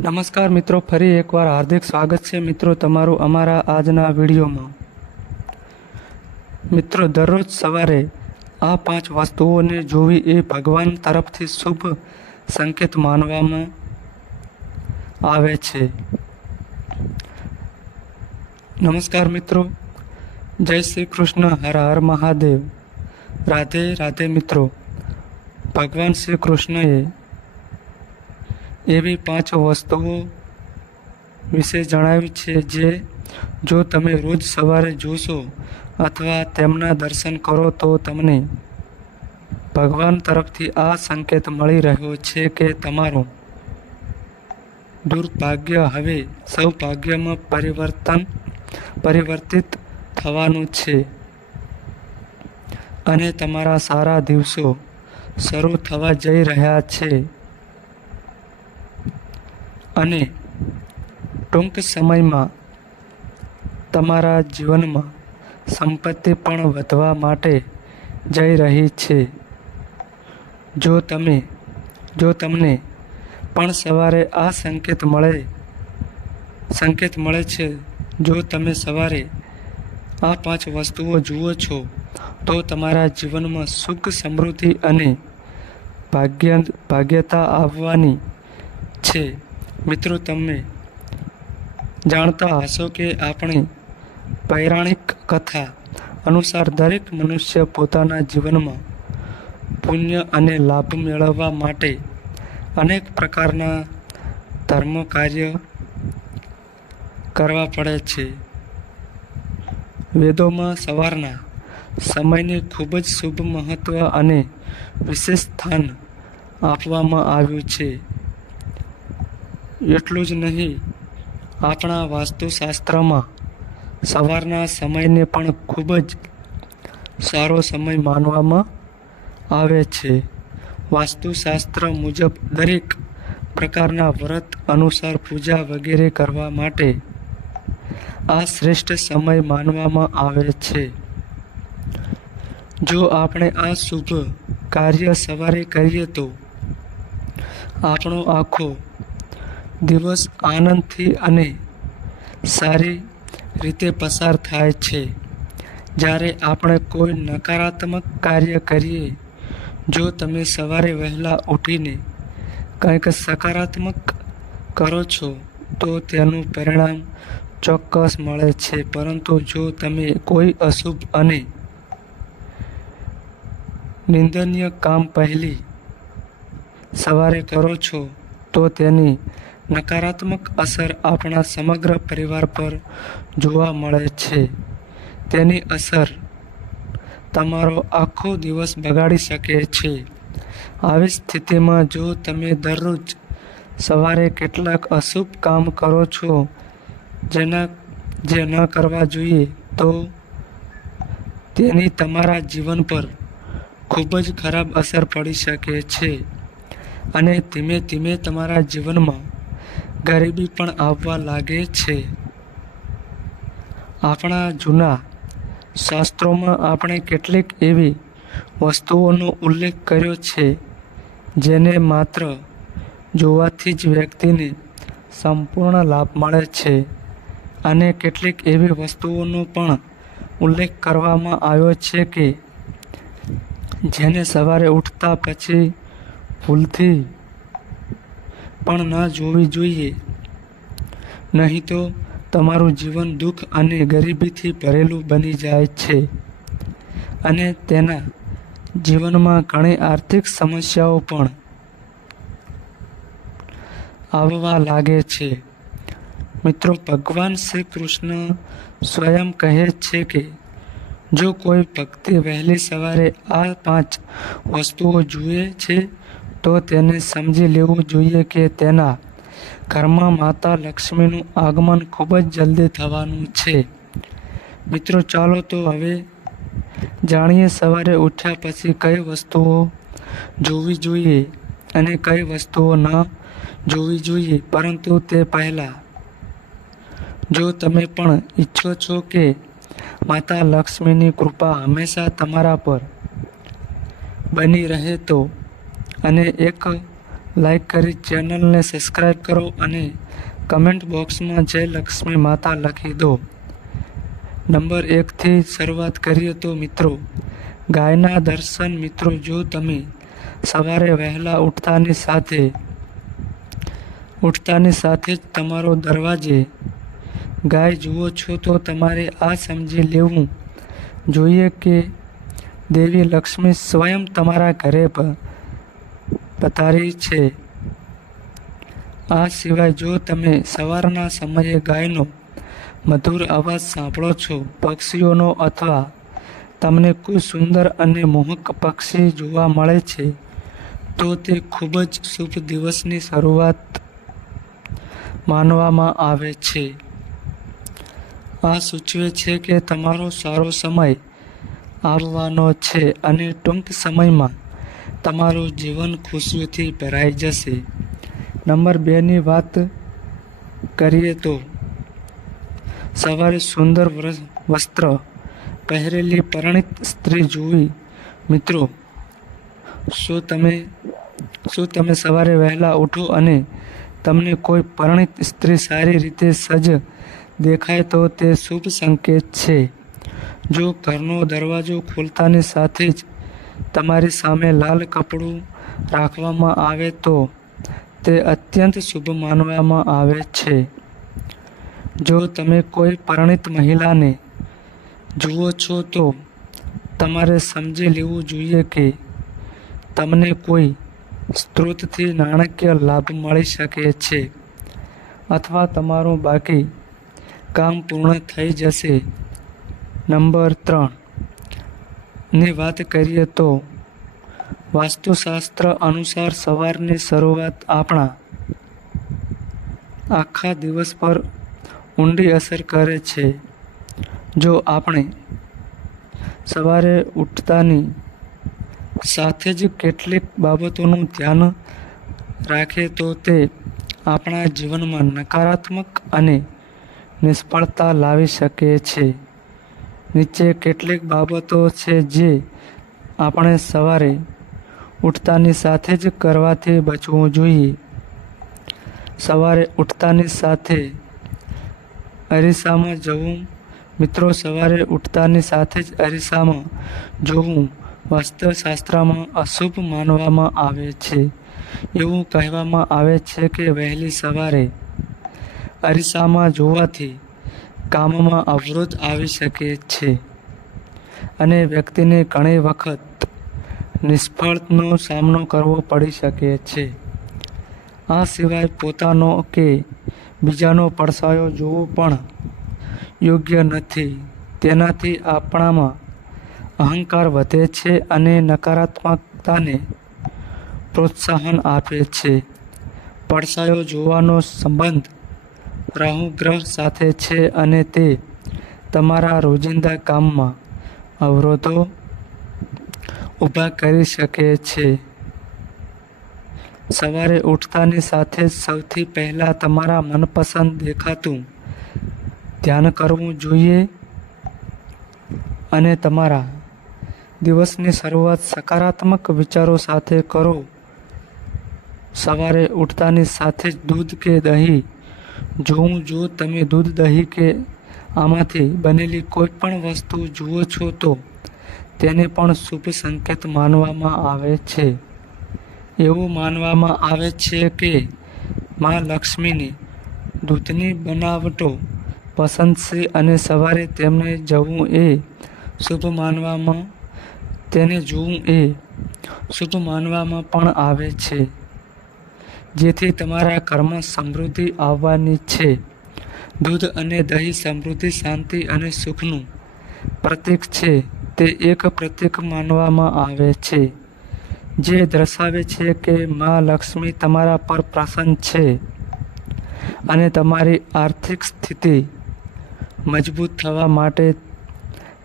નમસ્કાર મિત્રો, ફરી એકવાર હાર્દિક સ્વાગત છે મિત્રો તમારું અમારા આજના વિડીયોમાં. મિત્રો, દરરોજ સવારે આ પાંચ વસ્તુઓને જોવી એ ભગવાન તરફથી શુભ સંકેત માનવામાં આવે છે. નમસ્કાર મિત્રો, જય શ્રી કૃષ્ણ, હર હર મહાદેવ. રાધે રાધે મિત્રો, ભગવાન શ્રી કૃષ્ણએ એવી પાંચ વસ્તુઓ વિશે જણાવ્યું છે જે જો તમે રોજ સવારે જોશો અથવા તેમના દર્શન કરો તો તમને ભગવાન તરફથી આ સંકેત મળી રહ્યો છે કે તમારું દુર્ભાગ્ય હવે સૌભાગ્યમાં પરિવર્તન, પરિવર્તિત થવાનું છે અને તમારા સારા દિવસો શરૂ થવા જઈ રહ્યા છે. અને ટૂંક સમયમાં તમારા જીવનમાં સંપત્તિ પણ વધવા માટે જઈ રહી છે. જો તમે, જો તમને પણ સવારે આ સંકેત મળે સંકેત મળે છે, જો તમે સવારે આ પાંચ વસ્તુઓ જુઓ છો, તો તમારા જીવનમાં સુખ, સમૃદ્ધિ અને ભાગ્ય, ભાગ્યતા આવવાની છે. મિત્રો, તમે જાણતા હશો કે આપણી પૌરાણિક કથા અનુસાર દરેક મનુષ્ય પોતાના જીવનમાં પુણ્ય અને લાભ મેળવવા માટે અનેક પ્રકારના ધર્મ કાર્ય કરવા પડે છે. વેદોમાં સવારના સમયને ખૂબ જ શુભ મહત્વ અને વિશેષ સ્થાન આપવામાં આવ્યું છે. એટલું જ નહીં, આપણા વાસ્તુશાસ્ત્રમાં સવારના સમયને પણ ખૂબ જ સારો સમય માનવામાં આવે છે. વાસ્તુશાસ્ત્ર મુજબ દરેક પ્રકારના વ્રત અનુસાર પૂજા વગેરે કરવા માટે આ શ્રેષ્ઠ સમય માનવામાં આવે છે. જો આપણે આ શુભ કાર્ય સવારે કરીએ તો આપણો આખો દિવસ આનંદથી અને સારી રીતે પસાર થાય છે. જ્યારે આપણે કોઈ નકારાત્મક કાર્ય કરીએ, જો તમે સવારે વહેલા ઉઠીને કંઈક સકારાત્મક કરો છો, તો તેનું પરિણામ ચોક્કસ મળે છે. પરંતુ જો તમે કોઈ અશુભ અને નિંદનીય કામ પહેલી સવારે કરો છો, તો તેની નકારાત્મક અસર આપણા સમગ્ર પરિવાર પર જોવા મળે છે. તેની અસર તમારો આખો દિવસ બગાડી શકે છે. આવી સ્થિતિમાં જો તમે દરરોજ સવારે કેટલાક અશુભ કામ કરો છો, જેના, જે ન કરવા જોઈએ, તો તેની તમારા જીવન પર ખૂબ જ ખરાબ અસર પડી શકે છે. અને ધીમે ધીમે તમારા જીવનમાં ગરીબી પણ આવવા લાગે છે. આપણા જૂના શાસ્ત્રોમાં આપણે કેટલીક એવી વસ્તુઓનો ઉલ્લેખ કર્યો છે, જેને માત્ર જોવાથી જ વ્યક્તિને સંપૂર્ણ લાભ મળે છે અને કેટલીક એવી વસ્તુઓનો પણ ઉલ્લેખ કરવામાં આવ્યો છે કે જેને સવારે ઉઠતા પછી ભૂલથી પણ ન જોવી જોઈએ. નહીં તો તમારું જીવન દુઃખ અને ગરીબીથી ભરેલું બની જાય છે. અને તેના જીવનમાં ઘણી આર્થિક સમસ્યાઓ પણ આવવા લાગે છે. મિત્રો, ભગવાન શ્રી કૃષ્ણ સ્વયં કહે છે કે, જો કોઈ ભક્તિ વહેલી સવારે આ પાંચ વસ્તુઓ જુએ છે તો તેને સમજી લેવું જોઈએ કે તેના ઘરમાં માતા લક્ષ્મીનું આગમન ખૂબ જ જલ્દી થવાનું છે. મિત્રો, ચાલો તો હવે જાણીએ સવારે ઉઠ્યા પછી કઈ વસ્તુઓ જોવી જોઈએ અને કઈ વસ્તુઓ ન જોવી જોઈએ. પરંતુ તે પહેલાં, જો તમે પણ ઈચ્છો છો કે માતા લક્ષ્મીની કૃપા હંમેશા તમારા પર બની રહે તો અને એક લાઈક કરી ચેનલને સબસ્ક્રાઈબ કરો અને કમેન્ટ બોક્સમાં જય લક્ષ્મી માતા લખી દો. નંબર એકથી શરૂઆત કરીએ તો મિત્રો, ગાયના દર્શન મિત્રો, જો તમે સવારે વહેલા ઉઠતાની સાથે ઉઠતાની સાથે જ તમારો દરવાજે ગાય જુઓ છો તો તમારે આ સમજી લેવું જોઈએ કે દેવી લક્ષ્મી સ્વયં તમારા ઘરે પ- પધારી છે. આ સિવાય જો તમે સવારના સમયે ગાયનો મધુર અવાજ સાંભળો છો, પક્ષીઓનો અથવા તમને કોઈ સુંદર અને મોહક પક્ષી જોવા મળે છે, તો તે ખૂબ જ શુભ દિવસની શરૂઆત માનવામાં આવે છે. આ સૂચવે છે કે તમારો સારો સમય આવવાનો છે અને ટૂંક સમયમાં તમારું જીવન ખુશીઓથી ભરાઈ જશે. નંબર બેની વાત કરીએ તો, સવારે સુંદર વસ્ત્ર પહેરેલી પરણિત સ્ત્રી જોવી. મિત્રો, શું તમે શું તમે સવારે વહેલા ઉઠો અને તમને કોઈ પરણિત સ્ત્રી સારી રીતે સજ દેખાય તો તે શુભ સંકેત છે. જો ઘરનો દરવાજો ખોલતાની સાથે જ તમારી સામે લાલ કપડું રાખવામાં આવે તો તે અત્યંત શુભ માનવામાં આવે છે. જો તમે કોઈ પરણિત મહિલાને જુઓ છો તો તમારે સમજી લેવું જોઈએ કે તમને કોઈ સ્ત્રોતથી નાણાકીય લાભ મળી શકે છે અથવા તમારું બાકી કામ પૂર્ણ થઈ જશે. નંબર ત્રણ ની વાત કરીએ તો વાસ્તુશાસ્ત્ર અનુસાર સવારની શરૂઆત આપણા આખા દિવસ પર ઊંડી અસર કરે છે. જો આપણે સવારે ઉઠતાની સાથે જ કેટલીક બાબતોનું ધ્યાન રાખે તો તે આપણા જીવનમાં નકારાત્મક અને નિષ્ફળતા લાવી શકે છે. નીચે કેટલીક બાબતો છે જે આપણે સવારે ઉઠતાની સાથે જ કરવાથી બચવું જોઈએ. સવારે ઉઠતાની સાથે અરીસામાં જવું. મિત્રો, સવારે ઉઠતાની સાથે જ અરીસામાં જોવું વાસ્તુશાસ્ત્રમાં અશુભ માનવામાં આવે છે. એવું કહેવામાં આવે છે કે વહેલી સવારે અરીસામાં જોવાથી કામમાં અવરોધ આવી શકે છે. અને વ્યક્તિને ઘણી વખત નિષ્ફળનો સામનો કરવો પડી શકે છે. આ સિવાય પોતાનો કે બીજાનો પડસાયો જોવો પણ યોગ્ય નથી. તેનાથી આપણામાં અહંકાર વધે છે અને નકારાત્મકતાને પ્રોત્સાહન આપે છે. પડસાયો જોવાનો સંબંધ રાહુ ગ્રહ સાથે છે અને તે તમારા રોજિંદા કામમાં અવરોધો ઊભા કરી શકે છે. સવારે ઉઠતાની સાથે જ સૌથી પહેલાં તમારા મનપસંદ દેખાતું ધ્યાન કરવું જોઈએ અને તમારા દિવસની શરૂઆત સકારાત્મક વિચારો સાથે કરો. સવારે ઉઠતાની સાથે જ દૂધ કે દહીં જોવું જો તમે દૂધ, દહીં કે આમાંથી બનેલી કોઈ પણ વસ્તુ જુઓ છો તો તેને પણ શુભ સંકેત માનવામાં આવે છે. એવું માનવામાં આવે છે કે મા લક્ષ્મીની દૂધની બનાવટો પસંદ છે અને સવારે તેમને જવું એ શુભ માનવામાં, તેને જોવું એ શુભ માનવામાં પણ આવે છે. જેથી તમારા ઘરમાં સમૃદ્ધિ આવવાની છે. દૂધ અને દહીં સમૃદ્ધિ, શાંતિ અને સુખનું પ્રતીક છે. તે એક પ્રતીક માનવામાં આવે છે. જે દર્શાવે છે કે મા લક્ષ્મી તમારા પર પ્રસન્ન છે અને તમારી આર્થિક સ્થિતિ મજબૂત થવા માટે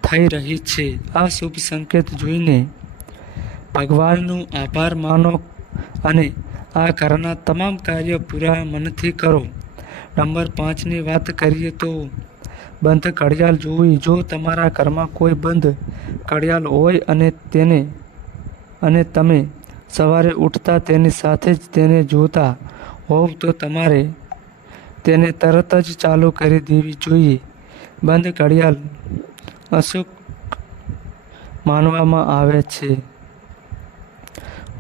થઈ રહી છે. આ શુભ સંકેત જોઈને ભગવાનનું આભાર માનો અને આ ઘરના તમામ કાર્ય પૂરા મનથી કરો. નંબર પાંચની વાત કરીએ તો, બંધ ઘડિયાળ જોવી. જો તમારા ઘરમાં કોઈ બંધ ઘડિયાળ હોય અને તેને, અને તમે સવારે ઉઠતા તેની સાથે જ તેને જોતા હોવ તો તમારે તેને તરત જ ચાલુ કરી દેવી જોઈએ. બંધ ઘડિયાળ અશુભ માનવામાં આવે છે.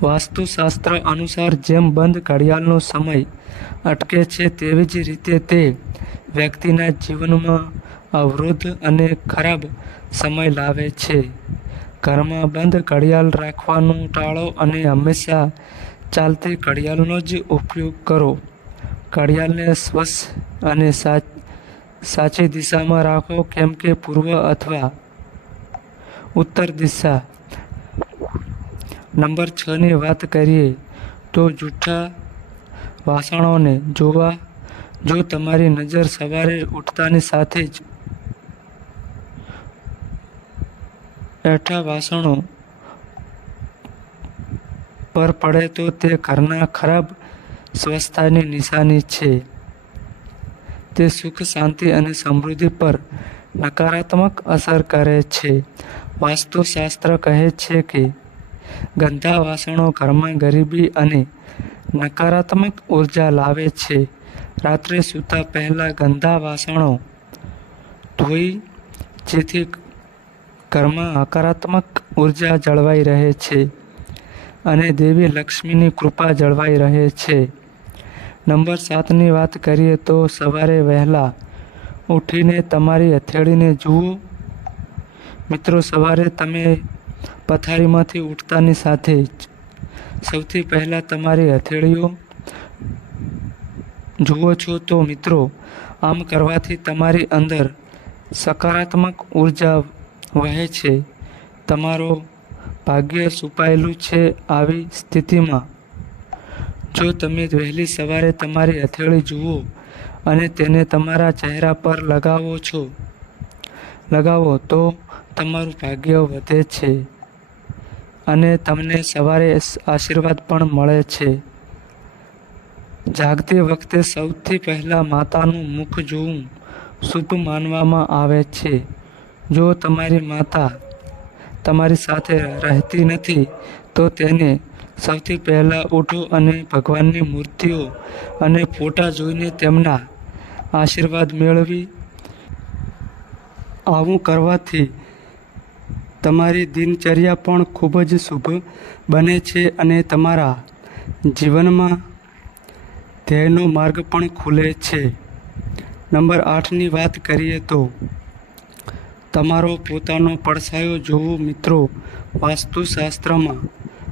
વાસ્તુશાસ્ત્ર અનુસાર જેમ બંધ ઘડિયાળનો સમય અટકે છે, તેવી જ રીતે તે વ્યક્તિના જીવનમાં અવરોધ અને ખરાબ સમય લાવે છે. ઘરમાં બંધ ઘડિયાળ રાખવાનું ટાળો અને હંમેશા ચાલતી ઘડિયાળનો જ ઉપયોગ કરો. ઘડિયાળને સ્વચ્છ અને સાચી દિશામાં રાખો, કેમ કે પૂર્વ અથવા ઉત્તર દિશા નંબર છની વાત કરીએ તો જૂઠા વાસણોને જોવા, જો તમારી નજર સવારે ઉઠતાની સાથે જ એઠા વાસણો પર પડે તો તે ઘરના ખરાબ સ્વસ્થતાની નિશાની છે. તે સુખ, શાંતિ અને સમૃદ્ધિ પર નકારાત્મક અસર કરે છે. વાસ્તુશાસ્ત્ર કહે છે કે ગંદા વાસણો ઘરમાં ગરીબી અને નકારાત્મક ઊર્જા લાવે છે. રાત્રે સૂતા પહેલાં ગંદા વાસણો ધોઈ, જેથી ઘરમાં હકારાત્મક ઊર્જા જળવાઈ રહે છે અને દેવી લક્ષ્મીની કૃપા જળવાઈ રહે છે. નંબર સાતની વાત કરીએ તો સવારે વહેલા ઉઠીને તમારી હથેળીને જુઓ. મિત્રો, સવારે તમે પથારીમાંથી ઉઠતાની સાથે જ. સૌથી પહેલાં તમારી હથેળીઓ જુઓ છો તો મિત્રો, આમ કરવાથી તમારી અંદર સકારાત્મક ઊર્જા વહે છે. તમારો ભાગ્ય છુપાયેલું છે આવી સ્થિતિમાં. જો તમે વહેલી સવારે તમારી હથેળી જુઓ અને તેને તમારા ચહેરા પર લગાવો છો, લગાવો તો તમારું ભાગ્ય વધે છે. અને તમને સવારે આશીર્વાદ પણ મળે છે. જાગતી વખતે સૌથી પહેલાં માતાનું મુખ જોવું શુભ માનવામાં આવે છે. જો તમારી માતા તમારી સાથે રહેતી નથી, તો તેને સૌથી પહેલાં ઉઠો અને ભગવાનની મૂર્તિઓ અને ફોટા જોઈને તેમના આશીર્વાદ મેળવી. આવું કરવાથી તમારી દિનચર્યા પણ ખૂબ જ શુભ બને છે અને તમારા જીવનમાં ધ્યેયનો માર્ગ પણ ખુલે છે. નંબર આઠની વાત કરીએ તો, તમારો પોતાનો પડછાયો જોવો મિત્રો, વાસ્તુશાસ્ત્રમાં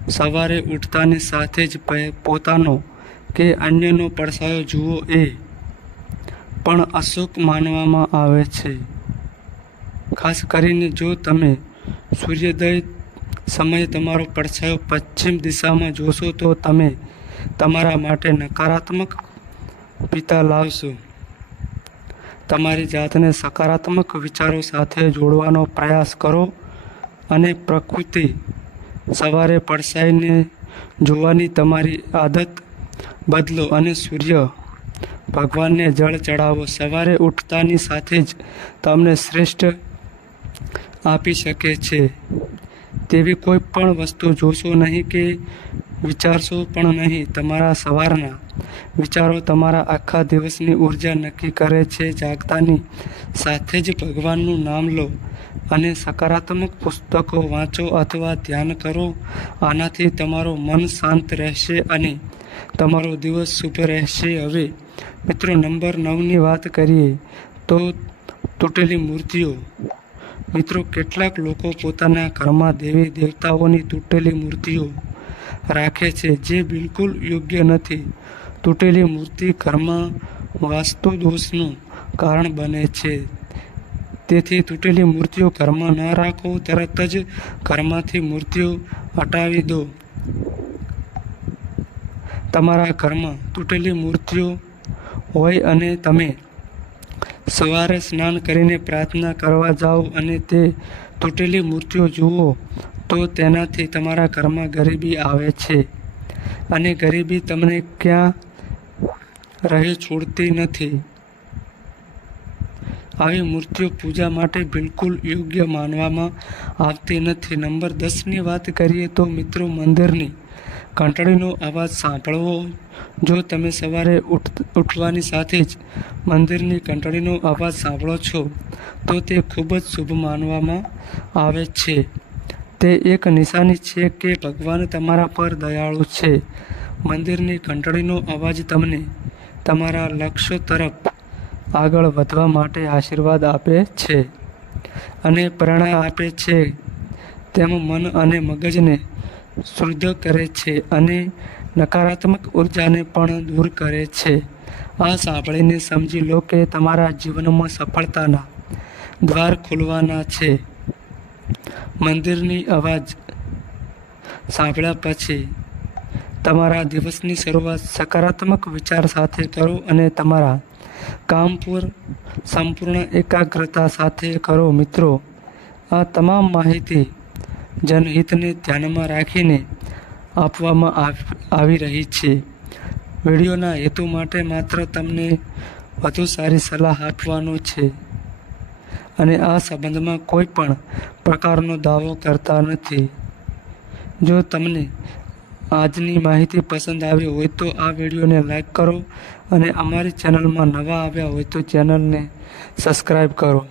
સવારે ઉઠતાની સાથે જ પોતાનો કે અન્યનો પડછાયો જુઓ એ પણ અશુભ માનવામાં આવે છે. ખાસ કરીને જો તમે સૂર્યોદય સમયે તમારો પડછાયો પશ્ચિમ દિશામાં જોશો તો તમે તમારા માટે નકારાત્મક પિતા લાવશો. તમારી જાતને સકારાત્મક વિચારો સાથે જોડવાનો પ્રયાસ કરો અને પ્રકૃતિ સવારે પડછાઈને જોવાની તમારી આદત બદલો અને સૂર્ય ભગવાનને જળ ચડાવો સવારે ઉઠતાની સાથે જ તમને શ્રેષ્ઠ આપી શકે છે. તેવી કોઈ પણ વસ્તુ જોશો નહીં કે વિચારશો પણ નહીં. તમારા સવારના વિચારો તમારા આખા દિવસની ઊર્જા નક્કી કરે છે જાગતાની. સાથે જ ભગવાનનું નામ લો અને સકારાત્મક પુસ્તકો વાંચો અથવા ધ્યાન કરો. આનાથી તમારું મન શાંત રહેશે અને તમારો દિવસ શુભ રહેશે. હવે મિત્રો, નંબર નવની વાત કરીએ તો તૂટેલી મૂર્તિઓ મિત્રો, કેટલાક લોકો પોતાના ઘરમાં દેવી દેવતાઓની તૂટેલી મૂર્તિઓ રાખે છે, જે બિલકુલ યોગ્ય નથી. તૂટેલી મૂર્તિ ઘરમાં વાસ્તુ દોષનું કારણ બને છે. તેથી તૂટેલી મૂર્તિઓ ઘરમાં ન રાખો, તરત જ ઘરમાંથી મૂર્તિઓ હટાવી દો. તમારા ઘરમાં તૂટેલી મૂર્તિઓ હોય અને તમે સવારે સ્નાન કરીને પ્રાર્થના કરવા જાઓ અને તે તૂટેલી મૂર્તિઓ જુઓ, તો તેનાથી તમારા ઘરમાં ગરીબી આવે છે. અને ગરીબી તમને ક્યાં રહી છોડતી નથી. આવી મૂર્તિઓ પૂજા માટે બિલકુલ યોગ્ય માનવામાં આવતી નથી. નંબર દસની વાત કરીએ તો મિત્રો મંદિરની ઘંટડીનો અવાજ સાંભળવો. જો તમે સવારે ઉઠ, ઉઠવાની સાથે જ મંદિરની ઘંટડીનો અવાજ સાંભળો છો, તો તે ખૂબ જ શુભ માનવામાં આવે છે. તે એક નિશાની છે કે ભગવાન તમારા પર દયાળુ છે. મંદિરની ઘંટડીનો અવાજ તમને તમારા લક્ષ્યો તરફ આગળ વધવા માટે આશીર્વાદ આપે છે અને પ્રેરણા આપે છે. તેમ મન અને મગજને શુદ્ધ કરે છે અને નકારાત્મક ઉર્જાને પણ દૂર કરે છે. આ સાંભળીને સમજી લો કે તમારા જીવનમાં સફળતાના દ્વાર ખુલવાના છે. મંદિરની અવાજ સાંભળ્યા પછી તમારા દિવસની શરૂઆત સકારાત્મક વિચાર સાથે કરો અને તમારા કામ પર સંપૂર્ણ એકાગ્રતા સાથે કરો મિત્રો. આ તમામ માહિતી જનહિતને ધ્યાનમાં રાખીને આપવામાં આવ- રહી છે. વિડીયોના હેતુ માટે માત્ર તમને વધુ સારી સલાહ આપવાનો છે. અને આ સંબંધમાં કોઈ પણ પ્રકારનો દાવો કરતા નથી. જો તમને આજની માહિતી પસંદ આવી હોય તો આ વિડીયોને લાઈક કરો અને અમારી ચેનલમાં નવા આવ્યા હોય તો ચેનલને સબસ્ક્રાઈબ કરો.